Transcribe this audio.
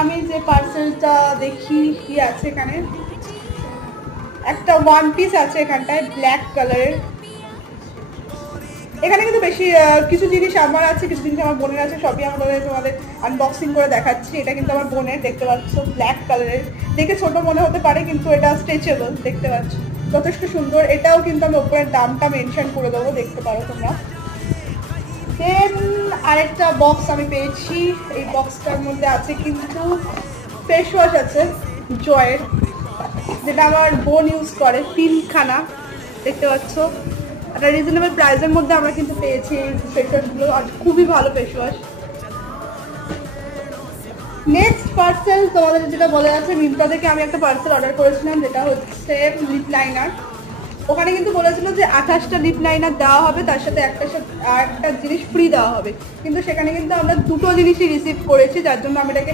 আমি যে পার্সেলটা দেখি কি আছে এখানে, একটা ওয়ান পিস আছে এখানটায় ব্ল্যাক কালারের। এখানে কিন্তু বেশি কিছু জিনিস আমার আছে, কিছু জিনিস আমার বোনের আছে, সবই আমাদের তোমাদের আনবক্সিং করে দেখাচ্ছি। এটা কিন্তু আমার বোনের, দেখতে পাচ্ছ ব্ল্যাক কালারের। দেখে ছোট মনে হতে পারে কিন্তু এটা স্ট্রেচেবল, দেখতে পাচ্ছ যথেষ্ট সুন্দর। এটাও কিন্তু আমি ওপরের দামটা মেনশন করে দেবো, দেখতে পারো তোমরা। দেন আরেকটা বক্স আমি পেয়েছি। এই বক্সটার মধ্যে আছে কিন্তু ফেস ওয়াশ আছে জয়ের, যেটা আমার বোন ইউজ করে, 3খানা দেখতে পাচ্ছ। একটা রিজনেবল প্রাইসের মধ্যে আমরা কিন্তু পেয়েছি এই ফেস ওয়াশগুলো, আর খুবই ভালো ফেস ওয়াশ। নেক্সট পার্সেল তোমাদের যেটা বলা আছে, মিন্ত্রা থেকে আমি একটা পার্সেল অর্ডার করেছিলাম, যেটা হচ্ছে লিপ লাইনার। ওখানে কিন্তু বলেছিল যে 28টা লিপ লাইনার দেওয়া হবে, তার সাথে একটা জিনিস ফ্রি দেওয়া হবে, কিন্তু সেখানে কিন্তু আমরা দুটো জিনিসই রিসিভ করেছি, যার জন্য আমি এটাকে